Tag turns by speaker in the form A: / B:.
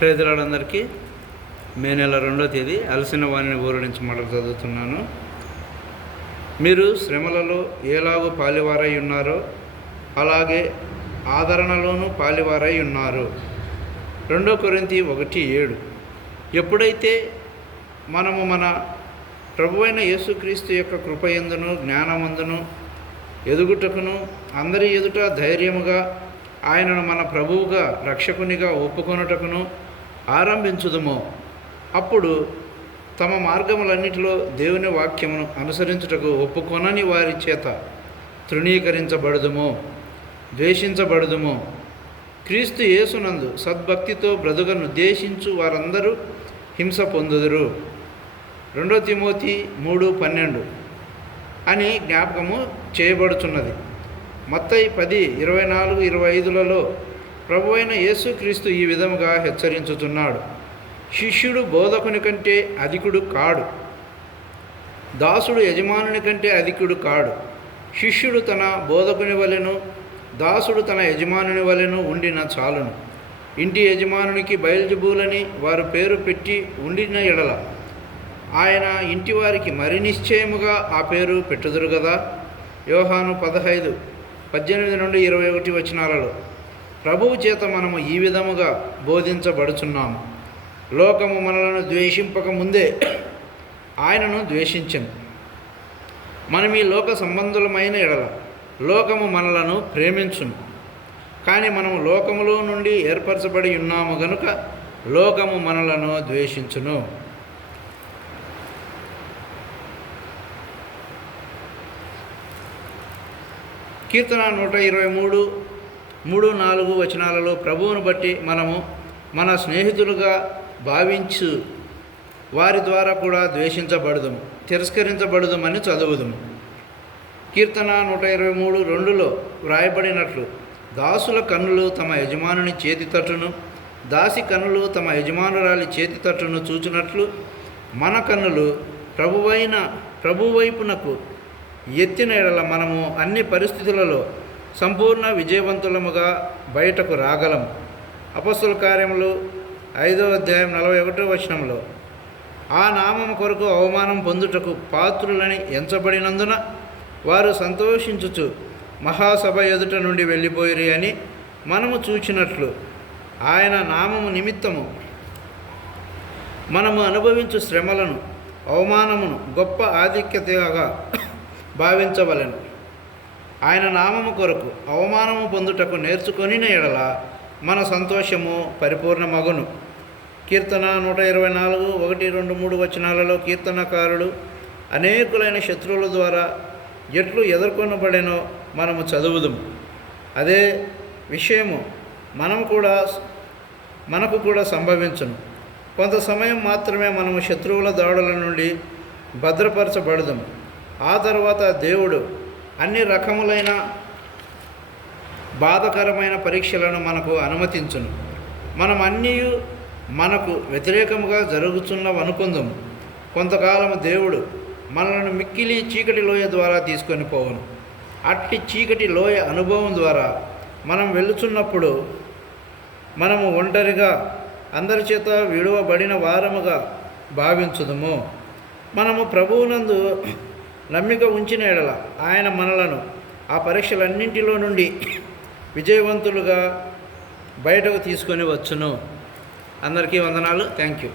A: ప్రజలందరికీ మే నెల రెండో తేదీ అలసిన వాణిని ఊరడించి మాటలు చదువుతున్నాను. మీరు శ్రమలలో ఎలాగో పాలివారై ఉన్నారో అలాగే ఆదరణలోనూ పాలివారై ఉన్నారు. రెండో కొరింతి ఒకటి ఏడు. ఎప్పుడైతే మనము మన ప్రభువైన యేసుక్రీస్తు యొక్క కృపయందును జ్ఞానమందును ఎదుగుటకును అందరి ఎదుట ధైర్యముగా ఆయనను మన ప్రభువుగా రక్షకునిగా ఒప్పుకొనుటకును ఆరంభించుదుమో. అప్పుడు తమ మార్గములన్నిటిలో దేవుని వాక్యమును అనుసరించుటకు ఒప్పుకొనని వారి చేత తృణీకరించబడదుమో ద్వేషించబడదుమో. క్రీస్తు యేసునందు సద్భక్తితో బ్రతుకను ఉద్దేశించు వారందరూ హింస పొందుదురు. రెండో తిమోతి మూడు పన్నెండు అని జ్ఞాపకము చేయబడుచున్నది. మత్తయి పది ఇరవై నాలుగు ఇరవై ఐదులలో ప్రభు అయిన యేసుక్రీస్తు ఈ విధముగా హెచ్చరించుచున్నాడు. శిష్యుడు బోధకుని కంటే అధికుడు కాడు. దాసుడు యజమానుని కంటే అధికుడు కాడు. శిష్యుడు తన బోధకుని వలెను దాసుడు తన యజమానుని వలెను ఉండిన చాలును. ఇంటి యజమానునికి బయలుజబూలని వారు పేరు పెట్టి ఉండిన ఎడల. ఆయన ఇంటి వారికి మరి నిశ్చయముగా ఆ పేరు పెట్టుదురు కదా యోహాను పదహైదు పద్దెనిమిది నుండి ఇరవై ఒకటి వచనాలలో ప్రభువు చేత మనము ఈ విధముగా బోధించబడుచున్నాము. లోకము మనలను ద్వేషింపక ముందే ఆయనను ద్వేషించను. మనం ఈ లోక సంబంధులమైన ఎడల లోకము మనలను ప్రేమించును. కానీ మనము లోకములో నుండి ఏర్పరచబడి ఉన్నాము గనుక లోకము మనలను ద్వేషించును. కీర్తన నూట ఇరవై మూడు మూడు నాలుగు వచనాలలో ప్రభువును బట్టి మనము మన స్నేహితులుగా భావించు వారి ద్వారా కూడా ద్వేషించబడదుము తిరస్కరించబడదుమని చదువుదుము. కీర్తన నూట ఇరవై మూడు రెండులో వ్రాయబడినట్లు దాసుల కన్నులు తమ యజమానుని చేతి తట్టును దాసి కన్నులు తమ యజమానురాలి చేతి తట్టును చూచినట్లు మన కన్నులు ప్రభువైన ప్రభువైపునకు ఎత్తిన ఎడల మనము అన్ని పరిస్థితులలో సంపూర్ణ విజయవంతులముగా బయటకు రాగలము అపస్సుల కార్యములు ఐదో అధ్యాయం నలభై ఒకటో వచనంలో ఆ నామము కొరకు అవమానం పొందుటకు పాత్రులని ఎంచబడినందున వారు సంతోషించుచు మహాసభ ఎదుట నుండి వెళ్ళిపోయిరి అని మనము చూచినట్లు ఆయన నామము నిమిత్తము మనము అనుభవించు శ్రమలను అవమానమును గొప్ప ఆధిక్యతగా భావించవలెను. ఆయన నామము కొరకు అవమానము పొందుటకు నేర్చుకొనిన ఎడల మన సంతోషము పరిపూర్ణమగును. కీర్తన నూట ఇరవై నాలుగు ఒకటి రెండు మూడు వచనాలలో కీర్తనకారుడు అనేకులైన శత్రువుల ద్వారా ఎట్లు ఎదుర్కొనబడేనో మనము చదువుదుము. అదే విషయము మనం కూడా మనకు కూడా సంభవించును. కొంత సమయం మాత్రమే మనము శత్రువుల దాడుల నుండి భద్రపరచబడదాము. ఆ తర్వాత దేవుడు అన్ని రకములైన బాధకరమైన పరీక్షలను మనకు అనుమతించును. మనం అన్నీ మనకు వ్యతిరేకముగా జరుగుతున్నవనుకుందాము కొంతకాలము దేవుడు మనలను మిక్కిలి చీకటి లోయ ద్వారా తీసుకొని పోవును. అట్టి చీకటి లోయ అనుభవం ద్వారా మనం వెళుతున్నప్పుడు మనము ఒంటరిగా అందరి చేత విడువబడిన వారముగా భావించుదుము. మనము ప్రభువునందు నమ్మిక ఉంచిన ఎడల ఆయన మనలను ఆ పరీక్షలన్నింటిలో నుండి విజయవంతులుగా బయటకు తీసుకొని వచ్చును. అందరికీ వందనాలు. Thank you.